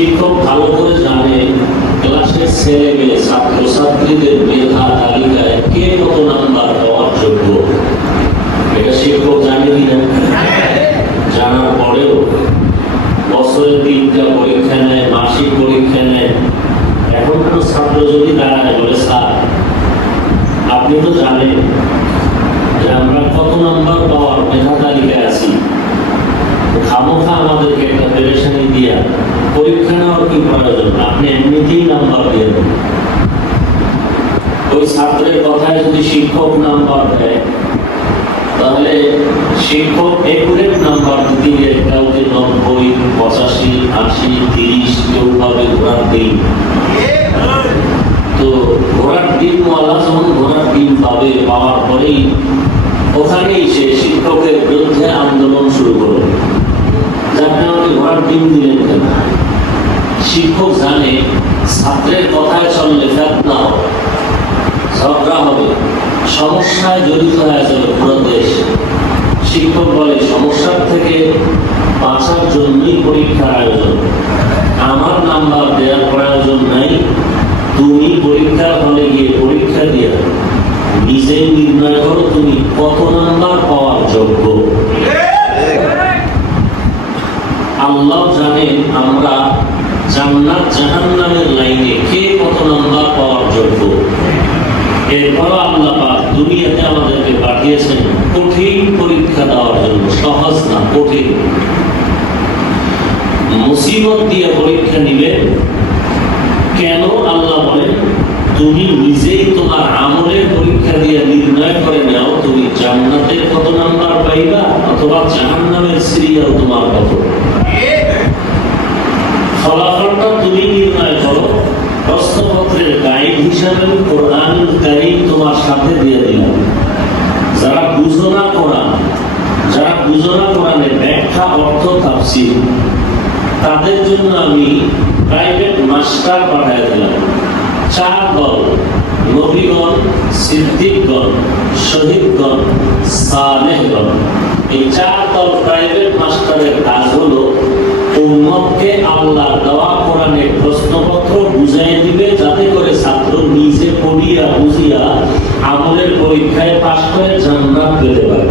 শিক্ষক ভালো করে জানে ক্লাসের ছেলে মেয়ে ছাত্রছাত্রীদের মেধা তালিকায় কে কত নাম্বার পাওয়ার যোগ্য, এটা শিক্ষক জানে কিনা? জানার পরেও বছরের 3টা পরীক্ষা নেয়, মাসিক পরীক্ষা নেয়। এখন কোনো ছাত্র যদি দাঁড়ায় বলে, স্যার আপনি তো জানেন যে আমরা কত নাম্বার পাওয়ার মেধা তালিকায় আছি, খামোখা আমাদেরকে একটা পেরেশানি দিয়া পরীক্ষা নেওয়ার কি প্রয়োজন, আপনি এমনিতেই নাম্বার দিয়ে দেন। ওই ছাত্রের কথায় যদি শিক্ষক নাম্বার দেয়, তাহলে শিক্ষক একুরেট নাম্বার দিলে কাউকে 90, 85, 80, 30, কেউ পাবে ঘোড়ার ডিম। তো ঘোড়ার ডিমওয়ালা যখন ঘোড়ার ডিম পাবে, পাওয়ার পরেই ওখানেই সে শিক্ষকের বিরুদ্ধে আন্দোলন শুরু করবে, যে আপনি আমাকে ঘোড়ার ডিম দিলেন কেন? শিক্ষক জানে ছাত্রের কথায় চললে ফেতনা হবে, ঝগড়া হবে, সমস্যায় জড়িত হয়ে যাবে পুরো দেশ। শিক্ষক বলে, সমস্যার থেকে বাঁচার জন্যই পরীক্ষার আয়োজন, আমার নাম্বার দেওয়ার প্রয়োজন নাই। তুমি পরীক্ষার হলে গিয়ে পরীক্ষা দিয়ে নিজেই নির্ণয় করো তুমি কত নাম্বার পাওয়ার যোগ্য। আল্লাহ জানেন আমরা জান্নাত জাহান্নামের লাইনে কে কত নাম্বার পাওয়ার যোগ্য। এরপরও আল্লাহ পাক দুনিয়াতে আমাদেরকে পাঠিয়েছেন কঠিন পরীক্ষা দেওয়ার জন্য, সহজ না, কঠিন। মুসিবত দিয়ে পরীক্ষা নিবে কেন? আল্লাহ বলেন, তুমি নিজেই তোমার আমলের পরীক্ষা দিয়ে নির্ণয় করে নাও তুমি জান্নাতের কত নাম্বার পাইবা অথবা জাহান্নামের সিরিয়াল তোমার কত। ফলাফলটা তুমি নির্ণয় করো। প্রশ্নপত্রের গাইড হিসাবে কোরআনুল কারীম তোমার সাথে দিয়ে দিলাম। যারা বুঝো না কোরআন, যারা বুঝো না কোরআনের ব্যাখ্যা, অর্থ, তাফসীর, তাদের জন্য আমি প্রাইভেট মাস্টার পাঠিয়ে দিলাম। 4 দল: নবীগণ, সিদ্দিকগণ, শহীদগণ, সালেহগণ। এই 4 দল প্রাইভেট মাস্টারের কাজ হলো উম্মতকে আল্লাহর দেওয়া কোরআনের প্রশ্নপত্র বুঝাই দিবে, যাতে করে ছাত্র নিজে পড়িয়া বুঝিয়া আমলের পরীক্ষায় পাশ করে জান্নাত পেতে পারে।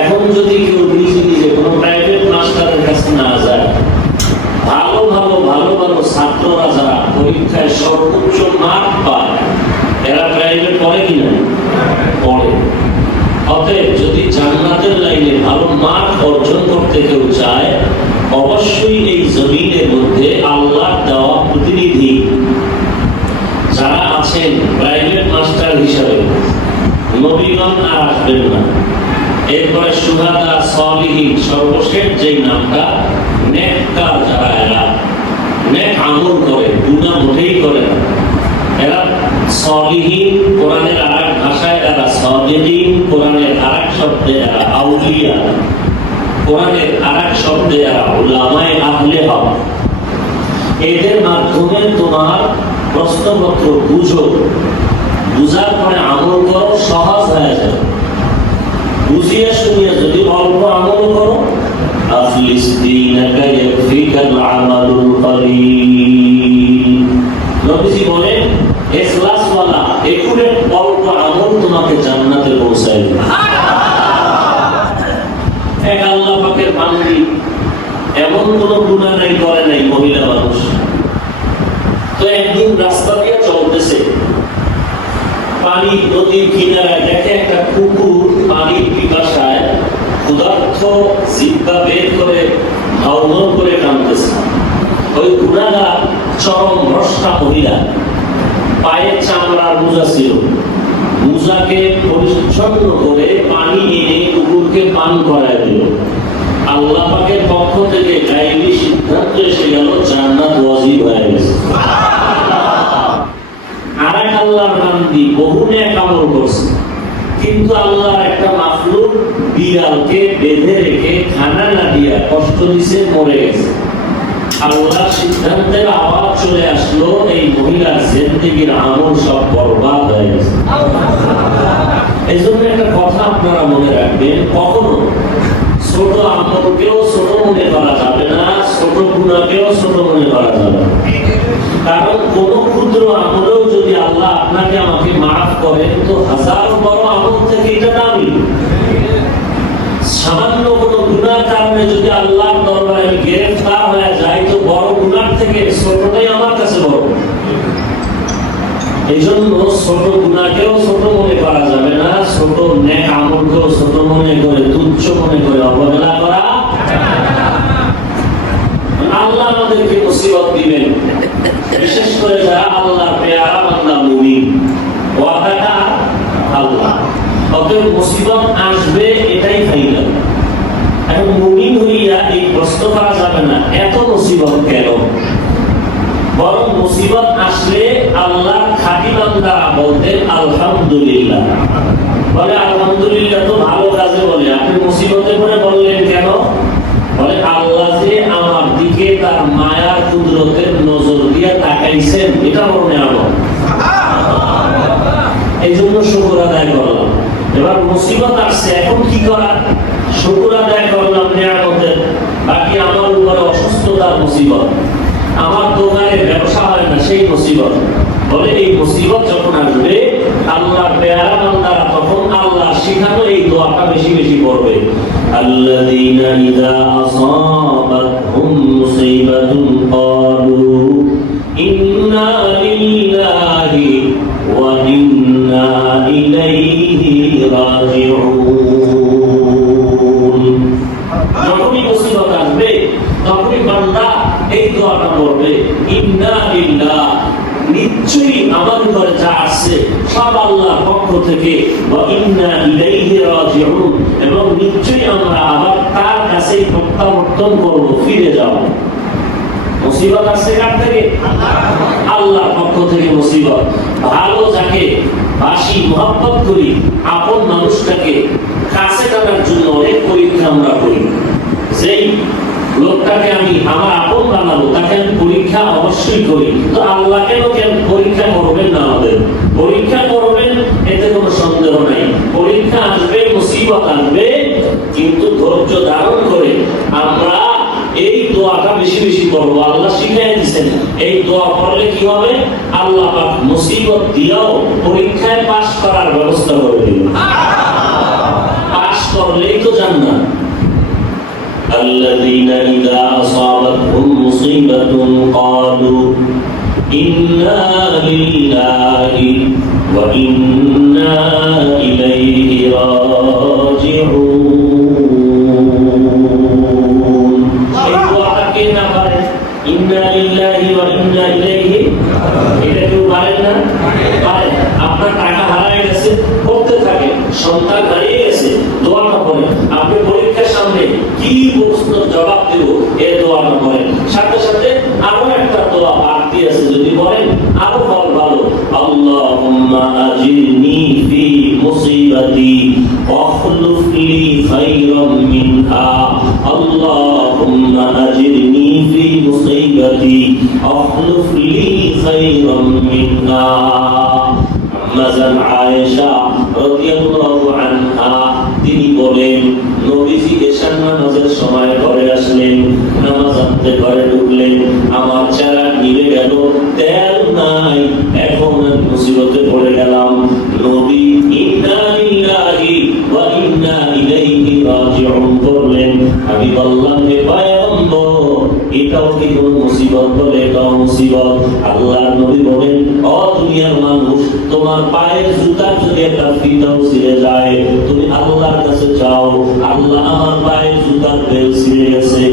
এখন যদি কেউ নিজে নিজে কোনো প্রাইভেট মাস্টারের কাছে না যায়, ভালো ছাত্ররা যারা পরীক্ষায় সর্বোচ্চ মার্ক পায়, এরা প্রাইভেট পড়ে কিনা? পড়ে। অতএব যদি জান্নাতের লাইনে ভালো মার্ক অর্জন করতে কেউ চায়, অবশ্যই এই জমিনের মধ্যে আল্লাহর দেওয়া প্রতিনিধি যারা আছেন প্রাইভেট মাস্টার হিসাবে, নবীগণ আর আসবেন না। এরপরে শুহাদা, সালিহিন, সর্বশেষ যেই নামটা নেককার, যারা এরা নেক আমল করে, গুনাহ মোটেই করে না, এরা সালিহিন। কোরআনের আরেক ভাষায় এরা সাদিকিন, কোরআনের আরেক শব্দে এরা আউলিয়া, কোরআনের আরেক শব্দে এরা উলামায়ে আহলে হক। এদের মাধ্যমে তোমার প্রশ্নপত্র বুঝো, বুঝার পরে আমল করো, সহজ হয়ে যাবে। বুঝিয়া শুনিয়া যদি অল্প আমল করো, আফলিস দীনাকা ইয়াকফিকাল আমালুল কলিল। নবীজি বলেন, ইখলাসওয়ালা একুরেট অল্প আমল তোমাকে জান্নাতে পৌঁছায় দেবে। এক আল্লাহ পাকের বান্দি, এমন কোনো গুনাহ নাই করে নাই, মহিলা মানুষ। তো একদিন রাস্তা দিয়ে চলতেছে, পানি নদীর কিনারায় দেখে একটা কুকুর পানির পিপাসায় ক্ষুধার্ত জিহ্বা বের করে হাউমাউ করে কাঁদতেছে। ওই গুনাহগার চরম ভ্রষ্টা মহিলা, পায়ের চামড়ার মোজা ছিল, মোজাকে পরিচ্ছন্ন করে পানি এনে কুকুরকে পান করায় দিল। আল্লাহ পাকের পক্ষ থেকে গায়েবী সিদ্ধান্ত এসে গেল, জান্নাত ওয়াজিব হয়ে গেছে। আরেক আল্লাহর বান্দি বহু নেক আমল করছে, কিন্তু আল্লাহর একটা মাখলুক বিড়ালকে বেঁধে রেখে খানা না দিয়া কষ্ট দিছে, মরে গেছে। আল্লাহর সিদ্ধান্তের আওয়াজ চলে আসলো, এই মহিলার জিন্দেগির আমল সব বরবাদ হয়ে গেছে। এই জন্য একটা কথা আপনারা মনে রাখবেন, কখনো ছোট আমলকেও ছোট মনে করা যাবে না, মনে করা যাবে না। কারণ কোন ক্ষুদ্র আমলেও যদি আল্লাহ আপনাকে আমাকে মাফ করেন তো হাজার বড় আমল থেকে এটা দামি। সামান্য কোনো গুনার কারণে যদি আল্লাহর দরবারে গ্রেফতার হয়ে যায় তো বড় গুনার থেকে ছোটটাই আমার কাছে বড়। এই জন্য ছোট গুনাহকেও ছোট মনে করা যাবে না, ছোট নেক আমলকেও ছোট মনে করে তুচ্ছ মনে করে অবহেলা করা। আল্লাহ আমাদেরকে মুসিবত দিবেন, বিশেষ করে যারা আল্লাহর পেয়ারা বান্দা মুমিন, ওয়াদাটা আল্লাহ। অতএব মুসিবত আসবে এটাই ফাইনাল। এখন মুমিন হইয়া এই প্রশ্ন করা যাবে না এত মুসিবত কেন, বরং মুসিবত আসলে আল্লাহর খাঁটি বান্দারা বলতেন আলহামদুলিল্লাহ। বলে আলহামদুলিল্লাহ তো ভালো কাজে বলে, আপনি মুসিবতে পড়ে বললেন কেন? বলে আল্লাহ যে আমার দিকে তার মায়ার কুদরতের নজর দিয়ে তাকাইছেন এটা মনে আলো, এই জন্য শুকর আদায় করলাম। এবার মুসিবত আসছে, এখন কি করা? শুকর আদায় করলাম নিয়ামতের, বাকি আমার উপরে অসুস্থতার মুসিবত, আমার দোকানে ব্যবসা হয় না সেই মুসিবত। বলে এই মুসিবত যখন আসবে আল্লাহর পেয়ারা বান্দারা তখন আল্লাহ শিখানো এই দোয়াটা বেশি বেশি পড়বে। আল্লাযীনা ইযা আসাবাতহুম মুসিবাতুন ক্বালু ইন্না লিল্লাহি ওয়া ইন্না ইলাইহি রাজিউন। যখনই মুসিবত আসবে তখনই বান্দা এই দোয়াটা পড়বে, ইন্না লিল্লাহ, নিশ্চয়ই আমার উপরে যা আসছে সব আল্লাহর পক্ষ থেকে, ওয়া ইন্না ইলাইহি রাজিউন, এবং নিশ্চয়ই আমরা আবার তার কাছেই প্রত্যাবর্তন করব, ফিরে যাব। মুসিবত আসছে কার থেকে? আল্লাহর পক্ষ থেকে মুসিবত। ভালো যাকে বাসি মহব্বত করি, আপন মানুষটাকে কাছে টানার জন্য অনেক পরীক্ষা আমরা করি। যেই লোকটাকে আমি আমার আপন বানাবো তাকে আমি পরীক্ষা অবশ্যই করি। তো আল্লাহকেও পরীক্ষা করবেন না, আমাদের পরীক্ষা করবেন, এতে কোনো সন্দেহ নাই। পরীক্ষা আসবে, মুসিবত আসবে, কিন্তু ধৈর্য ধারণ করে আমরা এই দোয়াটা বেশি বেশি করবো। আল্লাহ শিখিয়ে দিচ্ছেন এই দোয়া করলে কি হবে? আল্লাহ পাক মুসিবত দিয়েও পরীক্ষায় পাস করার ব্যবস্থা করে দিবেন। পাস করলেই তো জান্নাত। الذين إذا أصابتهم مصيبة قالوا إنا لله وإنا إليه راجعون. إنا لله وإنا إليه. এটা কেউ পারেন না? পারেন। আপনার টাকা হারিয়ে গেছে, করতে থাকে, সন্তান হারিয়ে গেছে, দোয়াটা পড়েন। আপনি পরীক্ষার সামনে কি প্রশ্ন জবাব দেব এই দোয়াটা পড়েন। সাথে সাথে আরো একটা দোয়া বাড়তি আছে, যদি পড়েন আরো ফল ভালো। আল্লাহুম্মা আজিরনি ফি মুসিবাতি ওয়াখলুফ লি খায়রাম মিনহা। আল্লাহুম্মা আজিরনি ফি মুসিবাতি ওয়াখলুফ লি খায়রাম মিনহা। আম্মাজান আয়েশা রাদিয়াল্লাহু আনহা তিনি বলেন, নবীজি এশার নামাজের সময় ঘরে আসলেন, নামাজ আনতে ঘরে ঢুকলেন, আমার চেহারা নিভে গেল, তেল নাই, এখন আমি মুসিবতে পড়ে গেলাম। নবী ইন্না লিল্লাহি ওয়া ইন্না ইলাইহি রাজিউন বললেন। আমি বললাম, হে পয়গম্বর, এটাও কি কোন মুসিবত? বলে এটাও মুসিবত। আল্লাহর নবী বলেন, ও দুনিয়ার মানুষ, তোমার পায়ের জুতা যদি একটা ফিতাও ছিঁড়ে যায়, তুমি আল্লাহর কাছে যাও, আল্লাহ আমার পায়ের জুতার বেল ছিঁড়ে গেছে,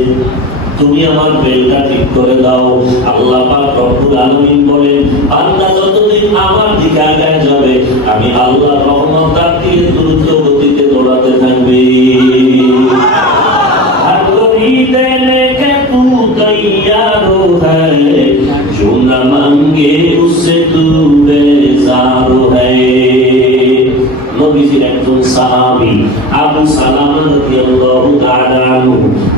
তুমি আমার বেলটা ঠিক করে দাও। আল্লাহ পাক রব্বুল আলামিন বলেন, বান্দা যতদিন আমার দিকে আগায় যাবে, আমি আল্লাহর রহমত তার দিকে দ্রুত গতিতে দৌড়াতে থাকবে। আর দেনে কে তু তৈয়ারো হ্যায়, जो न मांगे उससे तू बेजारो है। নবীজির একজন সাহাবী আবু সালামা রাদিয়াল্লাহু তাআলা আনহু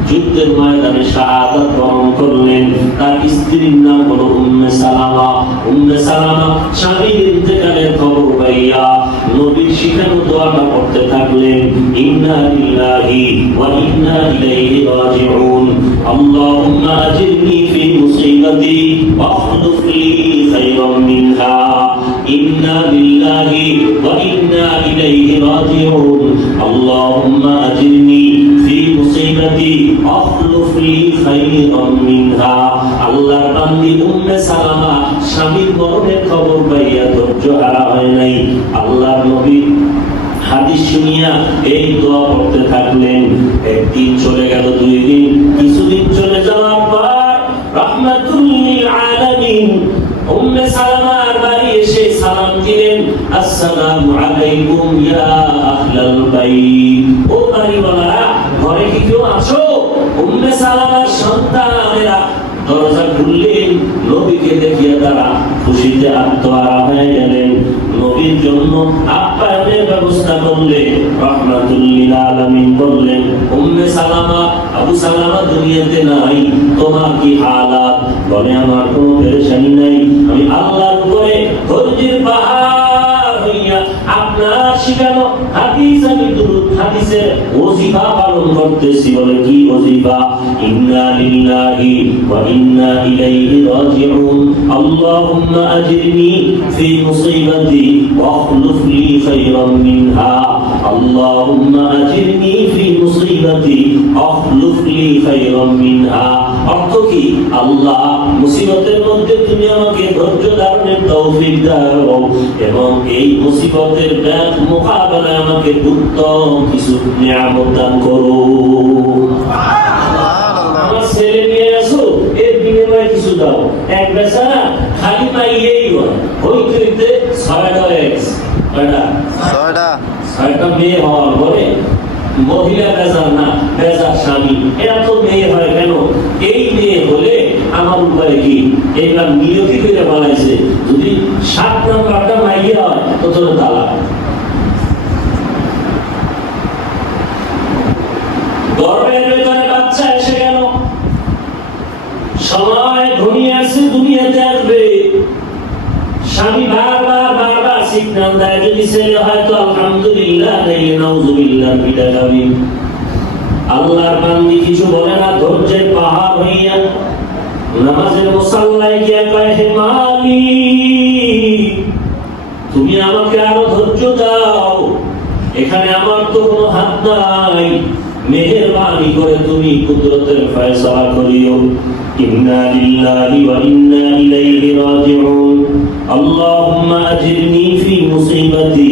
যুদ্ধের ময়দানে শাহাদাত বরণ করলেন। তার স্ত্রীর নাম হলো উম্মে সালামা। উম্মে সালামা স্বামীর ইন্তেকালের খবর পাইয়া নবীর শিখানো দোয়াটা পড়তে থাকলেন, ইন্না লিল্লাহি ওয়া ইন্না ইলাইহি রাজিউন। আল্লাহুম্মা আজিরনি ফি মুসিবাতি মুসিবাতি ওয়াখলুফ লি খায়রাম মিনহা ইন্না লিল্লাহি ওয়া ইন্না ইলাইহি রাজিউন আল্লাহুম্মা আজিরনি ফি মুসিবাতি ওয়াখলুফ লি খায়রাম মিনহা। আল্লাহর বান্দি উম্মে সালামা স্বামীর মরণের খবর পাইয়া ধৈর্য হারা হয় নাই। আল্লাহর নবী হাদিস শুনিয়া এই দোয়া পড়তে থাকলেন। একদিন চলে গেল, 2 দিন, কিছুদিন চলে যাওয়ার পর রাহমাতুল লিল আলামিন উম্মে সালামার বাড়ি এসে সালাম দিলেন, আসসালামু আলাইকুম ইয়া আহলাল বাইত। ও বাড়িওয়ালারা, ঘরে কি কেউ আছো? উম্মে সালামার সন্তানেরা দরজা খুললেন। নবীকে দেখিয়া তারা খুশিতে আত্মহারা হয়ে গেলেন। নবীর জন্য আপ্যায়নের ব্যবস্থা করলেন। রাহমাতুল লিল আলামিন বললেন, উম্মে সালামা, আবু সালামা দুনিয়াতে নাই, তোমার কি হালাত? বলে, আমার কোনো পেরেশানি নাই, আমি আল্লাহর উপরে ধৈর্যের পাহাড় হইয়া আপনার শিখানো হাদিস, আমি দুরূদ হাদিসের ওজিফা পালন করতেছি। বলে, কি ওজিফা? ইন্না লিল্লাহি ওয়া ইন্না ইলাইহি রাজিউন আল্লাহুম্মা আজিরনি ফি মুসিবাতি ওয়াখলুফ লি খায়রাম মিনহা আল্লাহুম্মা আজিরনি ফি মুসিবাতি ওয়াখলুফ লি খায়রাম মিনহা। অর্থ কি? আল্লাহ, মুসিবতের মধ্যে তুমি আমাকে ধৈর্য ধারণের তৌফিক দাও এবং এই মুসিবতের মোকাবেলায় আমাকে উত্তম কিছু নিয়ামত দান করো। আমার ছেলে নিয়ে আসো, এর বিনিময়ে কিছু দাও। এক বেচারা খালি পাইয়েই হয়, হইতে হইতে 6টা হয়ে গেছে। ছয়টা মেয়ে হওয়ার পরে মহিলা বেজার না, বেজার স্বামী। এরা তো মেয়ে হয় কেন? এই মেয়ে হলে আমার উপায় কি? এইবার নিয়তি করে বানাইছে, যদি 7 নাম্বারটা মাইয়া হয় তো তোর তালাক। গর্ভের ভেতরে বাচ্চা এসে গেল, সময় ঘনিয়ে আসছে, দুনিয়াতে আসবে। স্বামী বারবার সিগন্যাল দেয়, যদি ছেলে হয় তো আলহামদুলিল্লাহ, নাইলে নাউজুবিল্লাহ বিদায় হবে। আল্লাহর বান্দি কিছু বলে না, ধৈর্যের পাহাড় হইয়া নামাজের মুসাল্লায় গিয়া কয়, হে মালিক, তুমি আমাকে আরো ধৈর্য দাও, এখানে আমার তো কোনো হাত নাই, মেহেরবানি করে তুমি কুদরতের ফয়সালা করিও। ইন্না লিল্লাহি ওয়া ইন্না ইলাইহি রাজিউন আল্লাহুম্মা আজিরনি ফি মুসিবাতি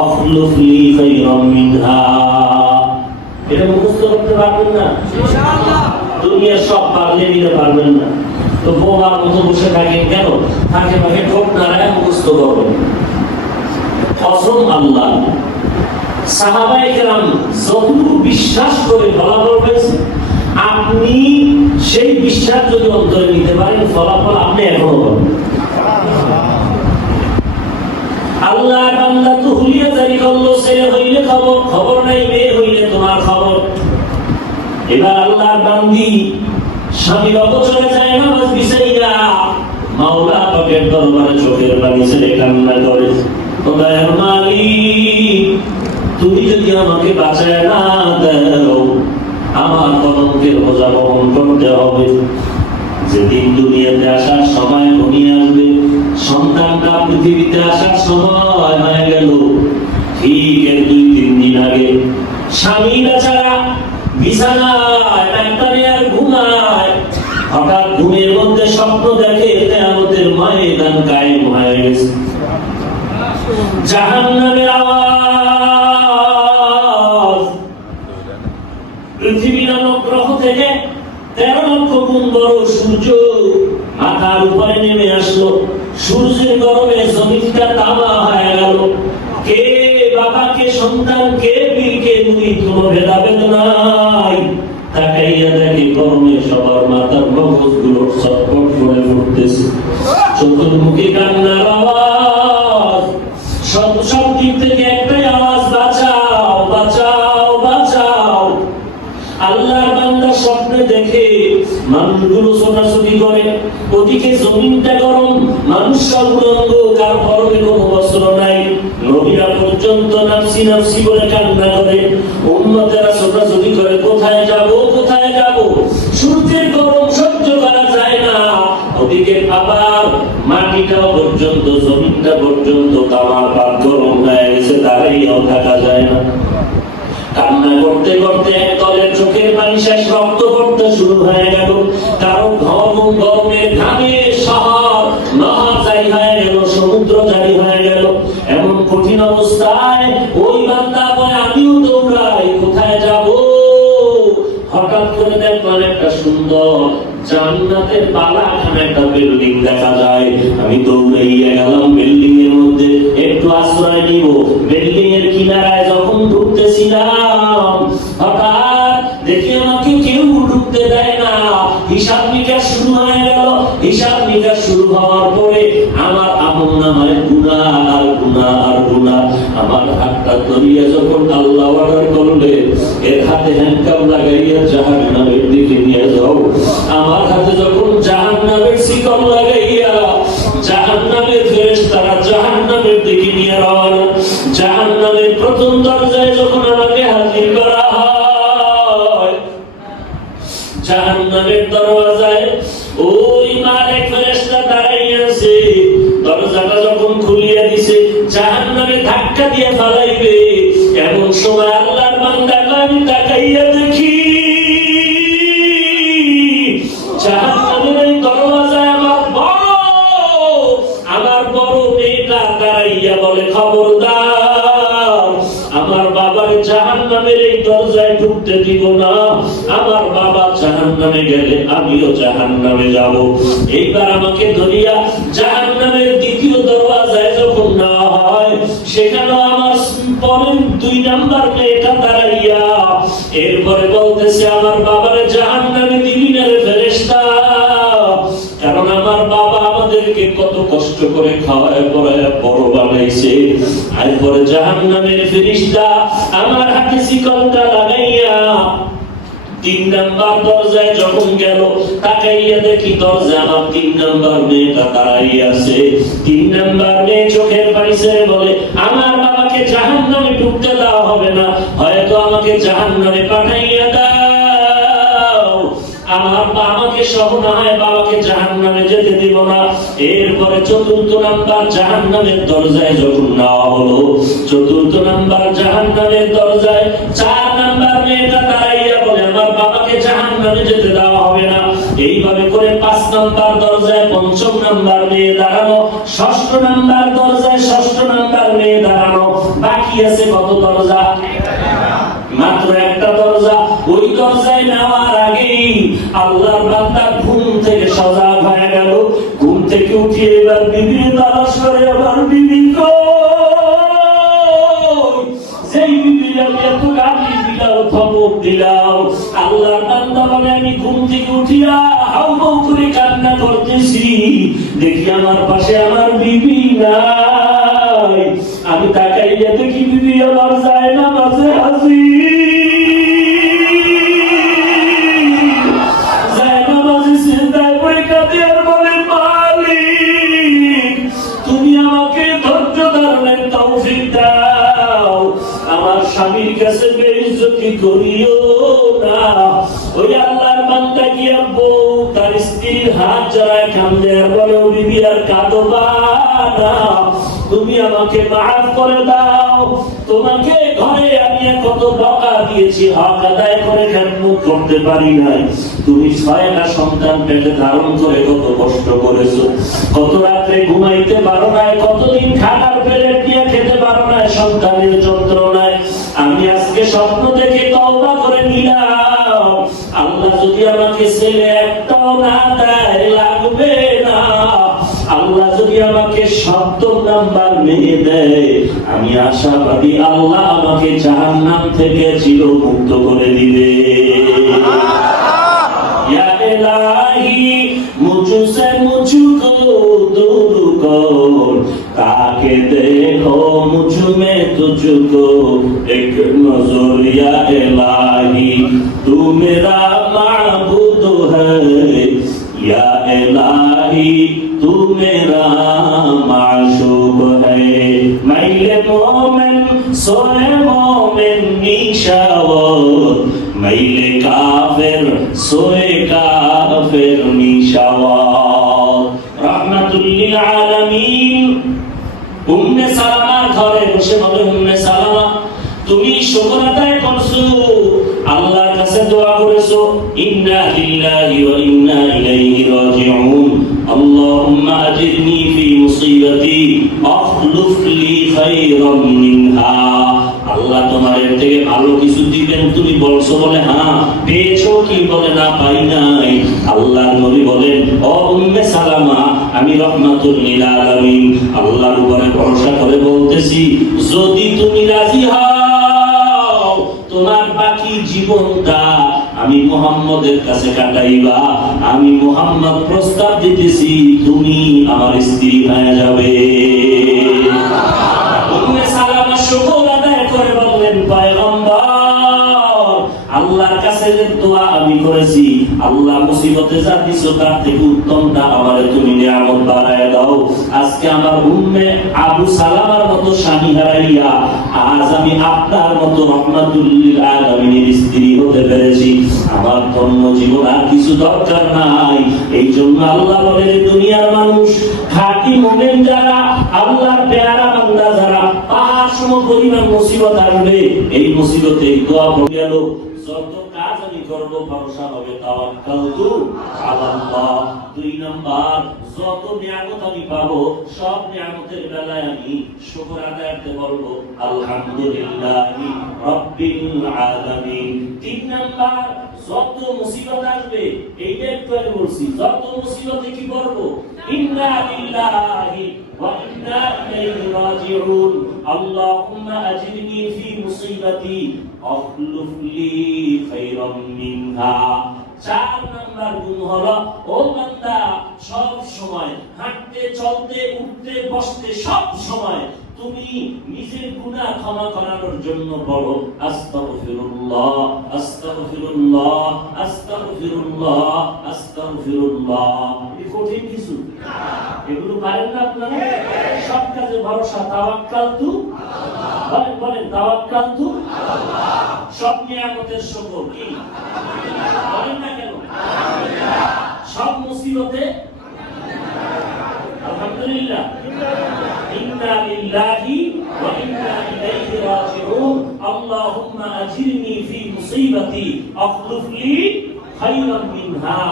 আখলুফ লি খায়রাম মিনহা। এটা মুখস্থ করতে পারবেন না ইনশাআল্লাহ, দুনিয়া সব পারলে নিতে পারবেন না। তো বোবার মতো বসে থাকেন কেন? ফাঁকে ফাঁকে ঠোঁট নাড়ায় মুখস্থ করবেন। কসম আল্লাহ, সাহাবায়ে কেরাম যতটুকু বিশ্বাস করে ফলাফল পেয়েছে, আপনি সেই বিশ্বাস যদি অন্তরে নিতে পারেন, ফলাফল আপনি এখনো পাবেন। আল্লাহর বান্দা তো হুলিয়া জারি করলো, ছেলে হইলে খবর, খবর নাই, মেয়ে হইলে তোমার খবর। এবার আল্লাহর বান্দি স্বামীর অবচরে যায় নামাজ বিছাইয়া মাওলা পাকের দরবারে চোখের পানি ছেড়ে কান্না করে, দয়ার মালিক, তুমি যদি আমাকে বাঁচায় না দাও, আমার কলঙ্কের বোঝা বহন করতে হবে। যেদিন দুনিয়াতে আসার সময় ঘনিয়ে আসবে, সন্তানটা পৃথিবীতে আসার সময় হয়ে গেল, ঠিক এর 2-3 দিন আগে স্বামী বেচারা বিছানায় ডাক্তারে আর ঘুমায়, হঠাৎ ঘুমের মধ্যে স্বপ্ন দেখে কিয়ামতের ময়দান কায়েম হয়ে গেছে, জাহান্নামের আওয়াজ পৃথিবী নামক গ্রহ থেকে 13 লক্ষ গুণ বড় সূর্য মাথার উপরে নেমে আসলো। সূর্যের গরমে জমিনটা তামা হয়ে গেল। কে বাবা, কে সন্তান, কে বীর, কে মুই, কোনো ভেদাভেদ নাই। তাকাইয়া দেখে গরমে সবার মাথার মগজগুলো ছটফট করে উঠতেছে, চতুর্মুখী কান্নার আওয়াজ, সব দিক থেকে একটাই আওয়াজ, বাঁচাও বাঁচাও বাঁচাও। আল্লাহর বান্দা স্বপ্নে দেখে মানুষগুলো ছোটাছুটি করে, ওদিকে জমিনটা গরম, মানুষ সব উলঙ্গ, কার পরনে কোনো বস্ত্র নাই। নবীরা পর্যন্ত নাফসি নাফসি বলে কান্না করে, উম্মতেরা ছোটাছুটি করে, কোথায় যাব কোথায় যাব। সূর্যের গরম সহ্য করা যায় না, করতে এক দলের চোখের পানি শেষ, রক্ত পড়তে শুরু হয়ে গেল। কারণ গরমের ঘামে শহর নহর জারি হয়ে গেল, সমুদ্র জারি হয়ে গেল। এমন কঠিন অবস্থায় ওই বান্দা বলে আমিও দৌড়াই, কোথায় যাব? হঠাৎ করে দেখলাম একটা সুন্দর জান্নাতের বালাখানা একটা বিল্ডিং দেখা যায়। আমি দৌড়াইয়া গেলাম বিল্ডিং এর মধ্যে, একটু আশ্রয় নিব। বিল্ডিং এর কিনারায় যখন ঢুকতেছিলাম, হঠাৎ দেখি আমাকে কেউ ঢুকতে দেয় না। হিসাব নিকাশ শুরু হয়ে গেল। হিসাব নিকাশ শুরু হওয়ার পরে আমার আমলনামায় গুনাহ আর গুনাহ আর গুনাহ। আমার হাতটা ধরিয়া যখন আল্লাহ অর্ডার করলে এর হাতে হ্যান্ডকাপ লাগাইয়া জাহান্নামের দিকে নিয়ে যাও, আমার হাতে যখন জাহান্নামের শিকল লাগাইয়া জাহান্নামের ফেরেশতারা জাহান্নামের দিকে নিয়ে রওনা, জাহান্নামের প্রথম দরজায় যখন আমাকে হাজির করা হয়, জাহান্নামের দরজায় ওই মালিক ফেরেশতা দাঁড়াইয়া আছে। দরজাটা যখন খুলিয়া দিছে, জাহান্নামে ধাক্কা দিয়ে ফালাইবে, এমন সময় আল্লাহর বান্দা আমি তাকাইয়া দেখি জাহান্নামের দরজায় আমার বড় মেয়েটা দাঁড়াইয়া বলে, খবরদার আমার বাবার জাহান্নামের এই দরজায় ঢুকতে দিব না। আমার বাবা জাহান্নামে গেলে আমিও জাহান্নামে যাব। এইবার আমাকে ধরিয়া জাহান্নামের দ্বিতীয় দরজায় যখন নেওয়া হয়, সেখানেও আমার পরের 2 নাম্বার মেয়েটা দাঁড়াইয়া এরপরে বলতেছে, আমার বাবার জাহান্নামে দিবি না রে ফেরেশতা, কারণ আমার বাবা আমাদেরকে কত কষ্ট করে খাওয়ায় পড়ায় বড় বানাইছে। এরপরে জাহান্নামের ফেরেশতা আমার হাতে শিকলটা লাগাইয়া 3 নাম্বার দরজায় যখন গেল, তাকাইয়া দেখি দরজা আমার 3 নাম্বার মেয়েটা দাঁড়াইয়া আছে। 3 নাম্বার মেয়ে চোখের পানি ছেড়ে বলে, আমার বাবাকে জাহান্নামে ঢুকতে দেওয়া হবে না, হয়তো আমাকে জাহান্নামে পাঠাইয়া দাও। আমার আমাকে সহ না হয় বাবাকে জাহান্নামে যেতে দিব না। এরপরে 4র্থ নাম্বার জাহান্নামের দরজায় যখন নেওয়া হলো, 4র্থ নাম্বার জাহান্নামের দরজায় 4 নাম্বার মেয়েটা দাঁড়াইয়া বলে, আমার বাবাকে জাহান্নামে যেতে দেওয়া হবে না। এইভাবে করে 5 নাম্বার দরজায় 5ম নাম্বার মেয়ে দাঁড়ানো, 6ষ্ঠ নাম্বার দরজায় 6ষ্ঠ নাম্বার মেয়ে দাঁড়ানো। বাকি আছে কত দরজা? মাত্র একটা দরজা। ওই দরজায় নেওয়ার আগেই আল্লাহর বান্দা ঘুম থেকে সজাগ হয়ে গেল। ঘুম থেকে উঠে এবার বিবি তালাশ করে, আমার বিবি সেই বিবি আমি এত গালি দিলাম, খবর দিলাম। আল্লাহর বান্দা বলে, আমি ঘুম থেকে উঠিয়া হাউমাউ করে কান্না করতেছি, দেখি আমার পাশে আমার বিবি নাই। আমি তাকাইয়া দেখি বিবি আমার যায় না মাঝে হাসি, যায় না মাঝে চিন্তায় পড়ে কাঁদে আর বলে, মালিক তুমি আমাকে ধৈর্য ধারণের তৌফিক দাও, আমার স্বামীর কাছে বেইজ্জতি করিও না। ওই আল্লাহর বান্দা গিয়া বউ তার স্ত্রীর হাত জড়ায় কান্দে আর বলে, বিবি আর কাঁদবা না, তুমি আমাকে মাফ করে দাও। তোমাকে ঘরে আমি কত বকা দিয়েছি, হক আদায় করে খেদমত করতে পারি নাই। তুমি 6টা সন্তান পেটে ধারণ করে কত কষ্ট করেছো, কত রাত্রে ঘুমাইতে পারো নাই, কতদিন খাবার প্লেট নিয়ে খেতে পারো নাই সন্তানের যন্ত্রণায়। আমি আজকে স্বপ্ন দেখে তওবা করে নিলাম, আল্লাহ যদি আমাকে ছেলে একটাও না দেয় লাগবে না। আল্লাহ যদি আমাকে 7 নাম্বার মেয়ে দেয়, আমি আশাবাদী আল্লাহ আমাকে জাহান্নাম থেকে চিরমুক্ত করে দিবে। ইয়া ইলাহি মুঝসে মুঝকো दूर कर, ताके देखो मुझ में तुझको एक नजर। या इलाही तू मेरा माबूद है, या इलाही तू मेरा माशूक है। मैले मोमिन सोए मोमिन निशावत, मैले काफिर सोए काफिर निशावत। रहमतुल लिल आलामीन। উম্মে সালামার ঘরে বসে বলে, উম্মে সালামা তুমি শুকর আদায় করছো, লিল্লাহি ওয়া ইন্না ইলাইহি রাজিউন اللهم أجرني في مصيبتي أخلف لي خيرا منها আল্লাহ তোমার এর থেকে ভালো কিছু দিবেন তুমি বলছো বলে হ্যাঁ পেয়েছো কি বলে না পাই নাই আল্লাহর নবী বলেন ও উম্মে সালামা আমি রাহমাতুল লিল আলামিন আল্লাহর উপরে ভরসা করে বলতেছি যদি তুমি রাজি হও তোমার বাকি জীবনটা আমি মুহাম্মদের কাছে কাটাইবা আমি মুহাম্মদ প্রস্তাব দিতেছি তুমি আমার স্ত্রী হয়ে যাবে উম্মে সালামা শুকর আদায় করে বললেন পয়গম্বর আল্লাহর কাছে যে দোয়া আমি করেছি আল্লাহ মুসিবতে যা দিছো তার থেকে উত্তমটা আমারে তুমি নিয়ামত বাড়ায় দাও আজকে আমার উম্মে আবু সালামার মতো স্বামী হারাইয়া আজ আমি আপনার মতো রাহমাতুল লিল আলামিনের স্ত্রী হতে পেরেছি আমার ধন্য জীবন আর কিছু দরকার নাই এই জন্য আল্লাহ বলেন দুনিয়ার মানুষ খাঁটি মুমিন যারা আল্লাহর পেয়ারা বান্দা যারা পাহাড় সম পরিমাণ মুসিবত আসবে এই মুসিবতে দোয়া পড়ে গেল যত কাজ আমি করব ভরসা হবে তাওয়াক্কালতু আলাল্লাহ দুই নাম্বার যত নিয়ামত আমি পাবো সব নিয়ামতের বেলায় আমি শুকর আদায় করতে বলবো আলহামদুলিল্লাহি রাব্বিল আলামিন তিন নাম্বার যত মুসিবত আসবে এইটা একটু আগে বলছি যত মুসিবতে কি করব ইন্না লিল্লাহি ওয়া ইন্না ইলাইহি রাজিউন আল্লাহুম্মা আজিরনি ফি মুসিবাতি আখলুফ লি খায়রাম মিনহা চার নাম্বার গুণ হলো ও বান্দা সব সময় হাঁটতে চলতে উঠতে বসতে সব সময় তুমি নিজের গুনাহ ক্ষমা করার জন্য বলো আস্তাগফিরুল্লাহ আস্তাগফিরুল্লাহ আস্তাগফিরুল্লাহ আস্তাগফিরুল্লাহ এই কঠিন কিছু এগুলো পারেন না আপনারা সব কাজে ভরসা তাওয়াক্কালতু বলেন বলেন তাওয়াক্কালতু আল্লাহ সব নিয়ামতের শুকর কি বলেন না কেন সব মুসিবতে আলহামদুলিল্লাহ ইন্না লিল্লাহি ওয়া ইন্না ইলাইহি রাজিউন আল্লাহুম্মা আজিরনি ফি মুসিবাতি আখলুফ লি খায়রাম মিনহা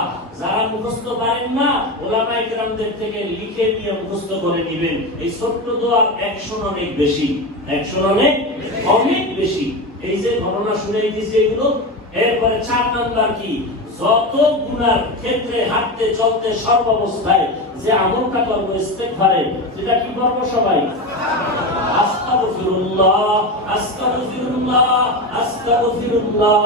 যারা মুখস্থ পারেন না উলামায়ে কেরামদের থেকে লিখে নিয়ে মুখস্থ করে নেবেন এই ছোট্ট দোয়ার অ্যাকশন অনেক বেশি অ্যাকশন অনেক বেশি এই যে ঘটনা শুনাই দিয়েছি এগুলো এরপরে চার নাম্বার কি যত গুনার ক্ষেত্রে হাঁটতে চলতে সর্বাবস্থায় যে আমলটা করবো ইস্তেগফারে সেটা কি করবো সবাই আস্তাগফিরুল্লাহ আস্তাগফিরুল্লাহ আস্তাগফিরুল্লাহ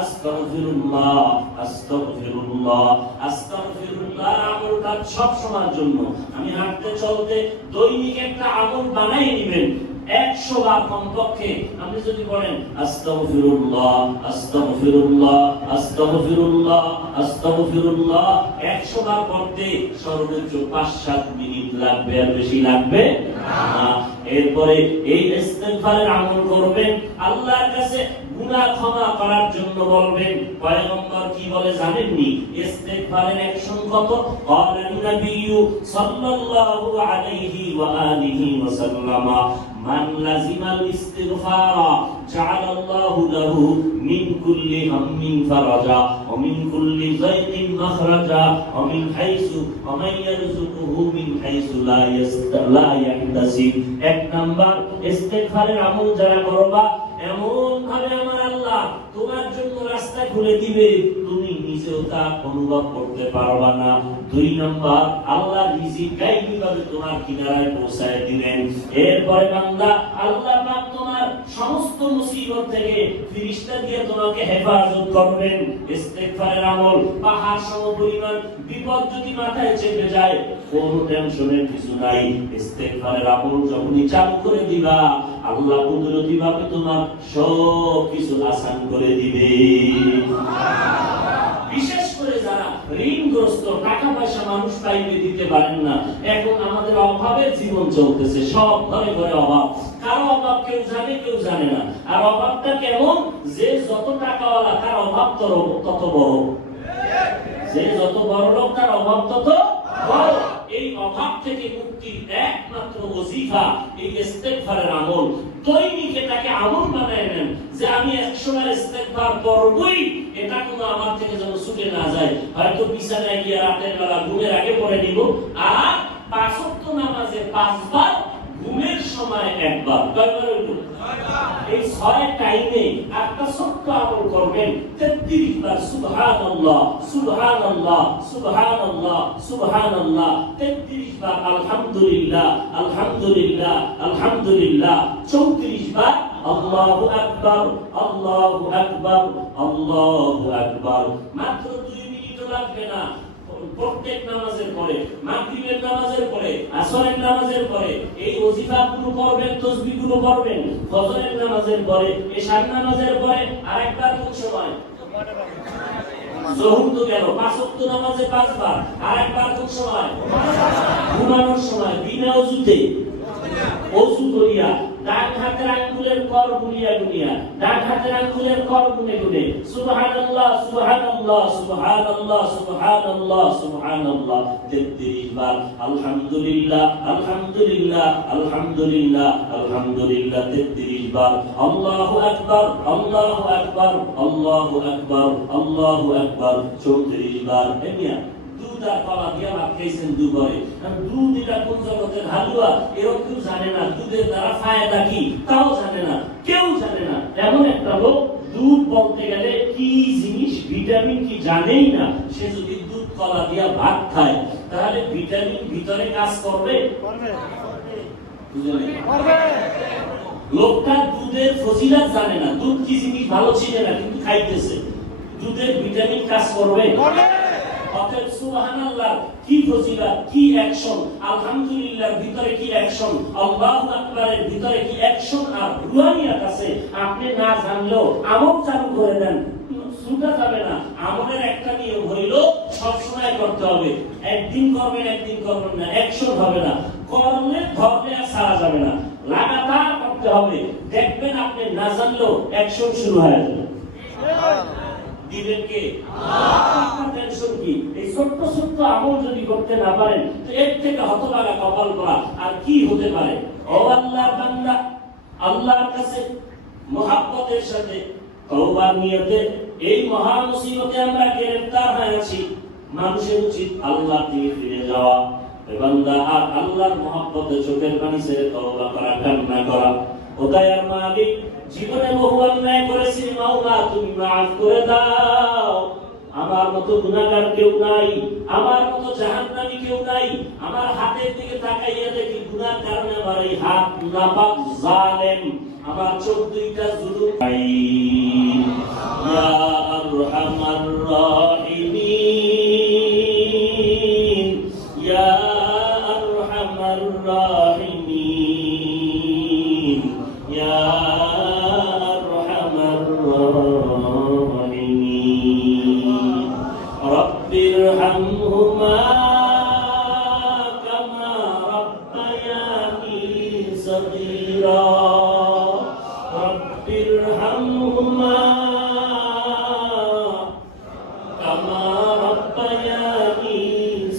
আস্তাগফিরুল্লাহ আস্তাগফিরুল্লাহ আস্তাগফিরুল্লাহ আমলটা সব সময়ের জন্য আমি হাঁটতে চলতে দৈনিক একটা আমল বানাই নেবেন 100 বার কমপক্ষে আপনি যদি বলেন আস্তাগফিরুল্লাহ আস্তাগফিরুল্লাহ আস্তাগফিরুল্লাহ আস্তাগফিরুল্লাহ 100 বার পড়তে সর্বোচ্চ 5-7 মিনিট লাগবে আর বেশি লাগবে না এরপরে এই ইস্তেগফারের আমল করবেন আল্লাহর কাছে গুনাহ ক্ষমা করার জন্য বলবেন পয়গম্বর কি বলে জানেননি ইস্তেগফারের অ্যাকশন কত ক্বালান নবিয়্যু সাল্লাল্লাহু আলাইহি ওয়া আলিহি ওয়া সাল্লামা মান লাজিমাল ইস্তিগফারা জাআলাল্লাহু লাহু মিন কুল্লি হাম্মিন ফারাজা ওয়া মিন কুল্লি যায়কিন মাখরাজা ওয়া মিন হাইসু ওয়া মান ইয়ারযুকুহু মিন হাইসু লা ইয়াহতাসিব এক নাম্বার ইস্তেগফারের আমল যারা করবা এমন ভাবে আমার আল্লাহ তোমার জন্য রাস্তা খুলে দিবে তুমি নিজেও তা অনুভব করতে পারবা না দুই নাম্বার আল্লাহ রিজিক গাইবি ভাবে তোমার কিনারায় পৌঁছায় দিবেন এরপরে বান্দা আল্লাহ পাক তোমার সমস্ত মুসিবত থেকে ফেরেশতা দিয়ে তোমাকে হেফাজত করবেন ইস্তেগফারের আমল পাহাড় সম পরিমাণ বিপদ যদি মাথায় চেপে যায় কোনো টেনশনের কিছু নাই ইস্তেগফারের আমল যখনই চালু করে দিবা আল্লাহ কুদরতি ভাবে তোমার সব কিছু আসান করে দিবে বিশেষ করে যারা ঋণগ্রস্ত টাকা পয়সা মানুষ পাইবে দিতে পারেন না এখন আমাদের অভাবের জীবন চলতেছে সব ঘরে ঘরে অভাব কারো অভাব কেউ জানে না আর অভাবটা কেমন যে যত টাকাওয়ালা তার অভাব তত বড় যে যত বড় লোক তার অভাব তত বড় এই অভাব থেকে মুক্তির একমাত্র ওজিফা এই ইস্তেগফারের আমল। দৈনিক এটাকে আমল বানায় নেন যে আমি 100 বার ইস্তেগফার করবই, এটা কোনো আমার থেকে যেন ছুটে না যায়। হয়তো বিছানায় গিয়ে রাতের বেলা ঘুমের আগে পড়ে নিব, আর 5 ওয়াক্ত নামাজে 5 বার, ঘুমের সময় 1 বার। কয়বার হইল? এই 6 টাইমে একটা ছোট্ট আমল করবেন 33 বার সুবহানাল্লাহ সুবহানাল্লাহ সুবহানাল্লাহ সুবহানাল্লাহ, 33 বার আলহামদুলিল্লাহ আলহামদুলিল্লাহ আলহামদুলিল্লাহ, 34 বার আল্লাহু আকবার আল্লাহু আকবার আল্লাহু আকবার। মাত্র 2 মিনিটও লাগবে না। প্রত্যেক নামাজের পরে, মাগরিবের নামাজের পরে, আসরের নামাজের পরে এই ওজিফাগুলো করবেন, তাসবিহগুলো করবেন। ফজরের নামাজের পরে, এশার নামাজের পরে আরেকবার কোন সময়? যোহর তো গেল, 5 ওয়াক্ত নামাজে 5 বার, আরেকবার কোন সময়? ঘুমানোর সময়, বিনা ওযুতে ওযু করিয়া ডান হাতের আঙ্গুলের কর গুলিয়া গুলিয়া, ডান হাতের আঙ্গুলের কর গুনে গুনে সুবহানাল্লাহ সুবহানাল্লাহ সুবহানাল্লাহ সুবহানাল্লাহ সুবহানাল্লাহ 33 বার, আলহামদুলিল্লাহ আলহামদুলিল্লাহ আলহামদুলিল্লাহ আলহামদুলিল্লাহ 33 বার, আল্লাহু আকবার আল্লাহু আকবার আল্লাহু আকবার আল্লাহু আকবার 34 বার। এমিয়া দুধা কলা দিয়া ভাত খাইছেন দুবারে, দুধ এটা কোন জগতের হালুয়া এরকম কেউ জানে না, দুধের দ্বারা ফায়দা কি তাও জানে না, কেউ জানে না। এমন একটা লোক দুধ বলতে গেলে কি জিনিস, ভিটামিন কি জানেই না, সে যদি দুধ কলা দিয়া ভাত খায় তাহলে ভিটামিন ভিতরে কাজ করবে? লোকটা দুধের ফজিলত জানে না, দুধ কি জিনিস ভালো চিনে না, কিন্তু খাইতেছে। দুধের ভিটামিন কাজ করবে? অতএব সুবহানাল্লাহ কি ফজিলত, কি অ্যাকশন, আলহামদুলিল্লাহর ভিতরে কি অ্যাকশন, আল্লাহু আকবারের ভিতরে কি অ্যাকশন আর রুহানিয়াত আছে, আপনি না জানলেও আমল চালু করে দেন, ছুটা যাবে না। আমলের একটা নিয়ম হইল সব সময় করতে হবে, একদিন করবেন একদিন করবেন না, অ্যাকশন হবে না, করলে ধরলে আর ছাড়া যাবে না, লাগাতার করতে হবে। দেখবেন আপনি না জানলেও অ্যাকশন শুরু হয়ে যাবে। দিবেন কে? আপনার টেনশন কি? এই ছোট্ট ছোট্ট আমল যদি করতে না পারেন তো এর থেকে হতভাগা কপাল করা আর কি হতে পারে? ও আল্লাহর বান্দা, আল্লাহর কাছে মুহাব্বতের সাথে তওবার নিয়তে এই মহা মুসিবতে আমরা গ্রেফতার হয়েছি। মানুষের উচিত আল্লাহর দিকে ফিরে যাওয়া। বান্দা আর আল্লাহর মুহাব্বতে চোখের পানি ছেড়ে তওবা করা, কান্না করা। ও দয়ার মালিক, জীবনে বহু অন্যায় করেছি, মাওলা তুমি মাফ করে দাও। আমার মতো গুনাহগার কেউ নাই, আমার মতো জাহান্নামী কেউ নাই। আমার হাতের দিকে তাকাইয়া দেখি গুনাহর কারণে আমার এই হাত নাপাক, জালেম। আমার চোখ দুইটা জুলুম। ইয়া আরহামার রাহিমিন, ইয়া আরহামার রাহিমিন, ইয়া আরহামার রাহিমিন। রব্বিরহামহুমা কামা রাব্বায়ানি সগীরা, রব্বিরহামহুমা কামা রাব্বায়ানি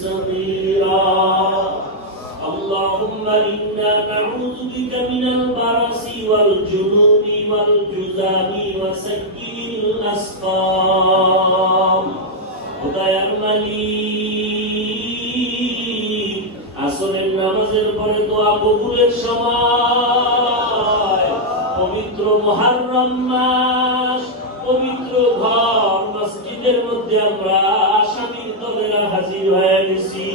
সগীরা। আল্লাহুম্মা ইন্না নাউযু বিকা মিনাল বারাসি ওয়াল জুনুনি ওয়াল জুযামি ওয়া সাইয়্যিল আসকাম। দয়ার মালিক, আসরের নামাজের পরে দোয়া কবুলের সময়, পবিত্র মুহররম মাস, পবিত্র ঘর মসজিদের মধ্যে আমরা আসামির দলেরা হাজির হয়ে গেছি।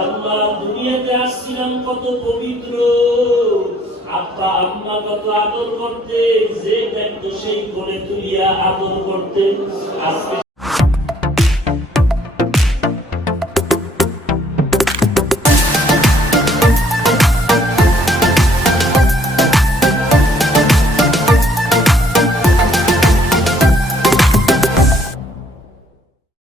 আল্লাহ, দুনিয়াতে আসছিলাম কত পবিত্র, আব্বা আম্মা কত আদর করতে, যে দেখতো সেই কোলে তুলিয়া আদর করতে। আজকে